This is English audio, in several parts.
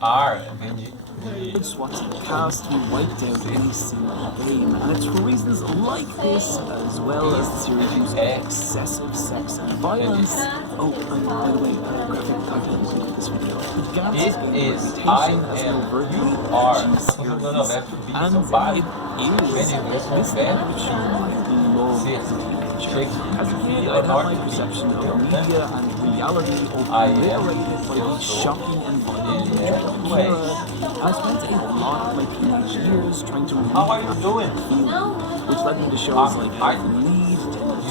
are binge. It's watching the cast be wiped out any single game, and it's for reasons like this, as well as the series use of excessive sex and violence. Oh, and by the way, graphic title included this video. This is reputation as an overtly edgy series, and it is. This language I love teenager. As a kid, I had my perception of media and reality obliterated by these shocking and violent I spent a lot of my teenage years trying to How are you doing? Which led me to shows like Lead,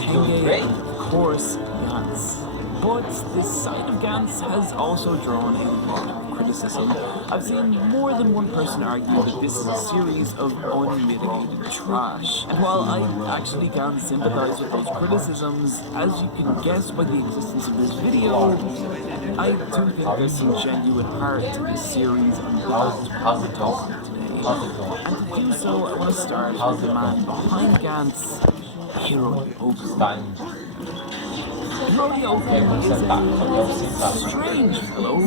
Tenge, and of course, Gantz. But this side of Gantz has also drawn a lot of criticism. I've seen more than one person argue that this is a series of unmitigated trash. And while I actually can sympathize with those criticisms, as you can guess by the existence of this video, I do think there's some genuine heart to this series and that's what we're talking today. And to do so, I want to start with the man behind Gantz, Hiro Oku. Hiroki is a strange fellow.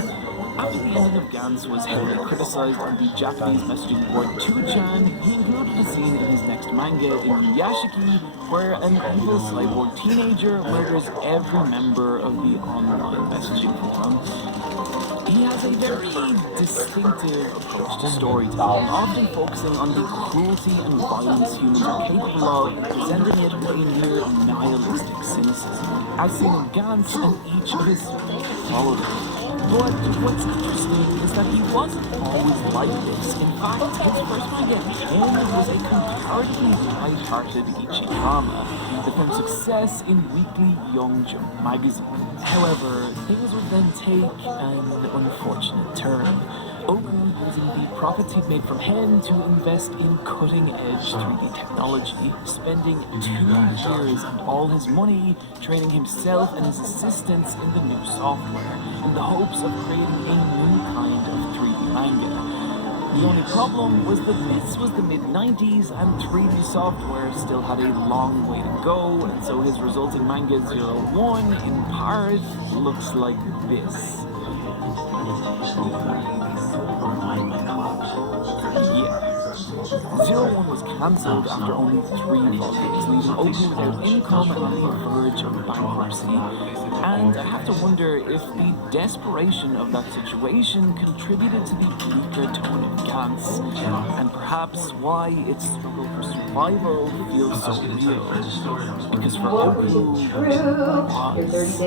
After the ending of Gantz was heavily criticized on the Japanese messaging board 2chan, he included a scene in his next manga, Inuyashiki, where an evil cyborg teenager murders every member of the online messaging forum. He has a very distinctive approach to storytelling, often focusing on the cruelty and violence humans are capable of, presenting it with a near nihilistic cynicism, as seen in Gantz and each of his followers. But what's interesting is that he wasn't always like this. In fact, his first manga, Pen, was a comparatively light-hearted ichi drama that found success in weekly Young Jump magazine. However, things would then take an unfortunate turn. Oku, using the profits he'd made from Hen to invest in cutting-edge 3D technology, spending 2 years and all his money training himself and his assistants in the new software, in the hopes of creating a new kind of 3D manga. The only problem was that this was the mid-90s and 3D software still had a long way to go, and so his resulting manga 01 in part looks like this. Yeah. 01 was cancelled after only 3 volumes, leaving Oku without income and on the verge of bankruptcy. And I have to wonder if the desperation of that situation contributed to the bleaker tone of Gantz, and perhaps why its struggle for survival feels so real. Because for Oku, it was.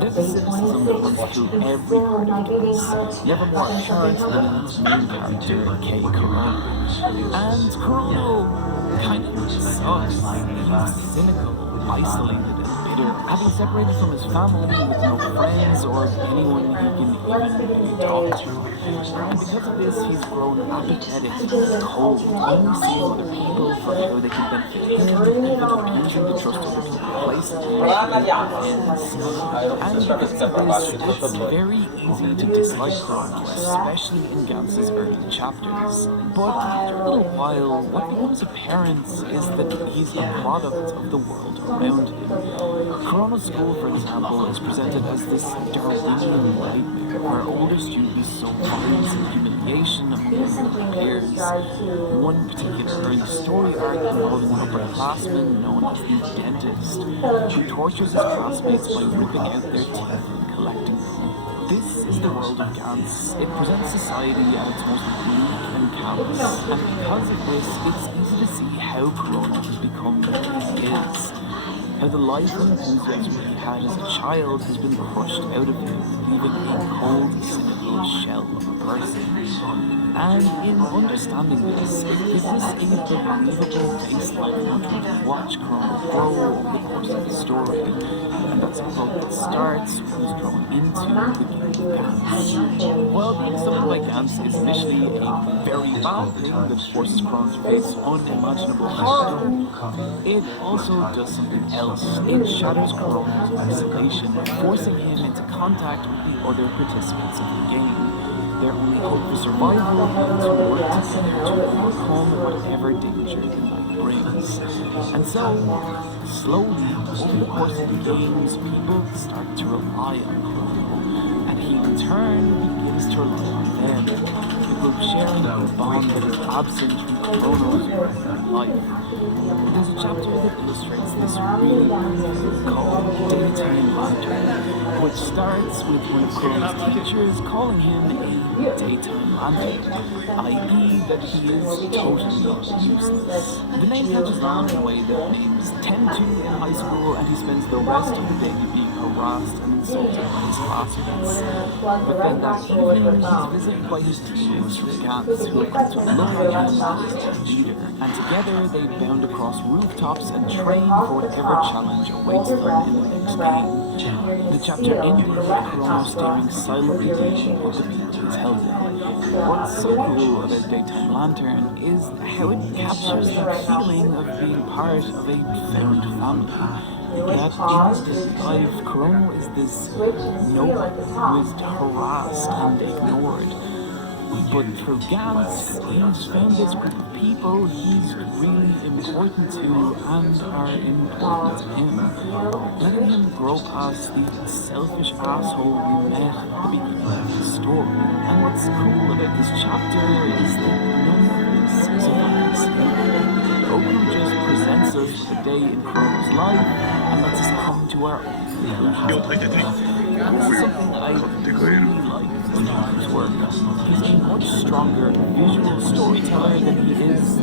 There's a cynicism that runs through every part of Gantz, never more apparent than in its main character, Kei Kurono. And Kurono kind of sucks. He's cynical, isolated, and bitter, having separated from his family with no friends or anyone he can even talk to. And because of this, he's grown apathetic, cold, only seeing other people for how they can benefit him, even abusing the trust other people place in him. And because of this, it's very easy to dislike Kurono, especially in Gantz's early chapters. But after a little while, what becomes apparent is that he's a product of the world around him. Kurono's school, for example, is presented as this Darwinian nightmare where older students sow violence and humiliation among their peers. One particular early story arc involving an upperclassman known as the dentist, who tortures his classmates by ripping out their teeth and collecting them. This is the world of Gantz. It presents society at its most bleak and callous, and because of this, it's easy to see how Kurono has become who he is. How the life and enthusiasm he had as a child has been crushed out of him, leaving a cold, cynical shell of a person. And in understanding this, it gives us a believable baseline to watch Kurono grow over the course of the story. And that's a book that starts when he's drawn into the game of Gantz. While being summoned by Gantz is initially a very bad thing that forces Kurono to face unimaginable horror, it also does something else. It shatters Kurono's isolation, forcing him into contact with the other participants of the game. Their only hope for survival is to work together to overcome whatever danger the night brings. And so, slowly, over the course of the games, people start to rely on Kurono, and he in turn begins to rely on them. the group sharing the bond that is absent from Chrono's life. There's a chapter that illustrates this really called Daytime Lantern, which starts with one of Chrono's teachers calling him a daytime lantern, i.e. that he is totally useless. The name catches on in a way that names tend to in high school, and he spends the rest of the day being harassed and insulted by his classmates. But then that evening, he's visited by his teachers from Gans, who have come to look at him as their leader, and together they bound across rooftops and train for whatever challenge awaits them in the next game. The chapter ended with Chrono staring silently at the people he's held in. What's so cool about Daytime Lantern is how it captures that feeling of being part of a found family. That in his life, Chrono is this nobody who is harassed and ignored. But for Gans, he's found this group of people he's really important to and are important to him, letting him grow past the selfish asshole we met at the beginning of the story. And what's cool about this chapter is that none of this is a fantasy. Olho just presents us with a day in Chrono's life and lets us come to our own conclusions. That's something that I really like about his work. He's a much stronger visual storyteller than he is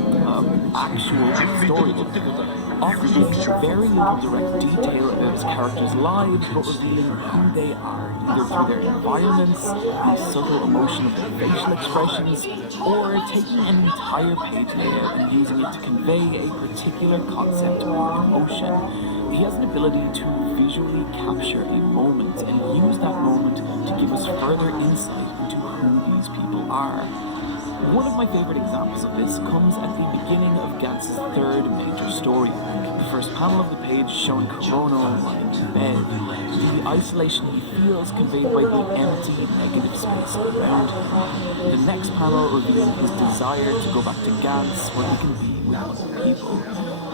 actual storyteller. Often gives very little direct detail about his characters' lives, but revealing who they are, either through their environments, the subtle emotion of their facial expressions, or taking an entire page layout and using it to convey a particular concept or emotion. He has an ability to visually capture a moment and use that moment to give us further insight into who these people are. One of my favorite examples of this comes at the beginning of Gans's third major story arc. The first panel of the page showing Chrono lying in bed, the isolation he feels conveyed by the empty negative space around him. The next panel revealing his desire to go back to Gans where he can be with other people.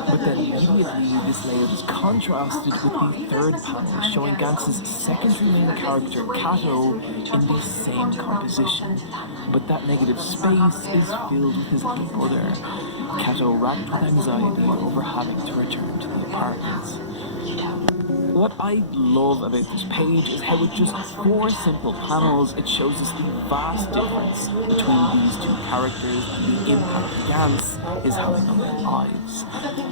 But then immediately this layout is contrasted with the third panel showing Gans's secondary main character Kato in the same composition. But that negative space is filled with his little brother, Kato racked with anxiety over having to return to the apartment. What I love about this page is how with just 4 simple panels it shows us the vast difference between these two characters and the impact Gans is having on their lives.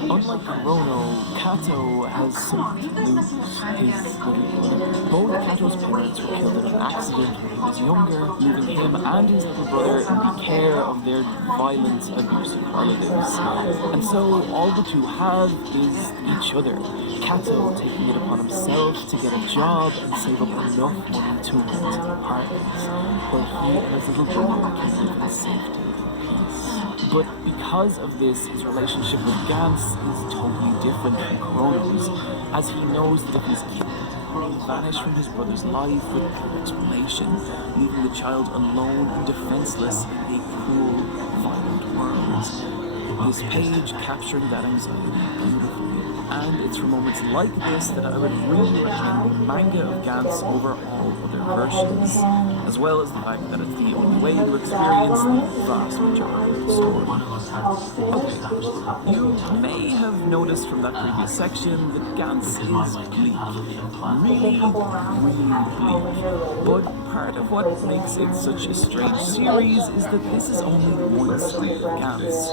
Unlike Chrono, Kato has something to lose, his little brother. Both Kato's parents were killed in an accident when he was younger, leaving him and his little brother in the care of their violent, abusive relatives. And so all the two have is each other. Kato taking it upon himself to get a job and save up enough money to rent an apartment, where he and his little brother can live in safety and peace. But because of this, his relationship with Gans is totally different from Chrono's, as he knows that if his kid will vanish from his brother's life with no explanation, leaving the child alone and defenseless in a cruel, violent world. This page capturing that anxiety beautifully. And it's for moments like this that I would really recommend the manga of Gans over all other versions, as well as the fact that it's the only way to experience the vast majority of the story. Okay, you may have noticed from that previous section that Gans is bleak. Really, really bleak. But part of what makes it such a strange series is that this is only one side of Gans.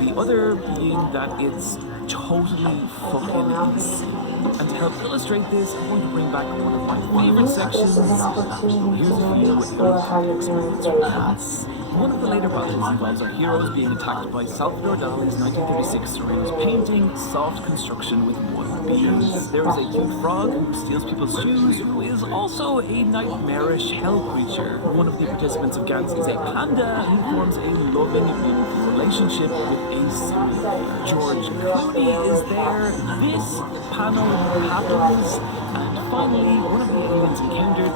The other being that it's totally fucking insane. And to help illustrate this, I'm going to bring back one of my favorite sections. Here's a few experience with Gans. One of the later battles involves our heroes being attacked by Salvador Dali's 1936 surrealist painting, Soft Construction with Wood Beams. There is a cute frog who steals people's shoes, who is also a nightmarish hell creature. One of the participants of Gans is a panda who forms a loving, meaningful relationship with a serial killer. George Clooney is there. This panel happens, and finally, one of the aliens encountered.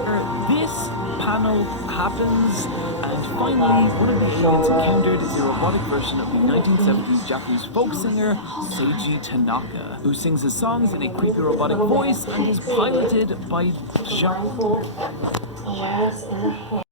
This panel happens, and finally, one of the aliens encountered is a robotic version of the 1970s Japanese folk singer Seiji Tanaka, who sings his songs in a creepy robotic voice and is piloted by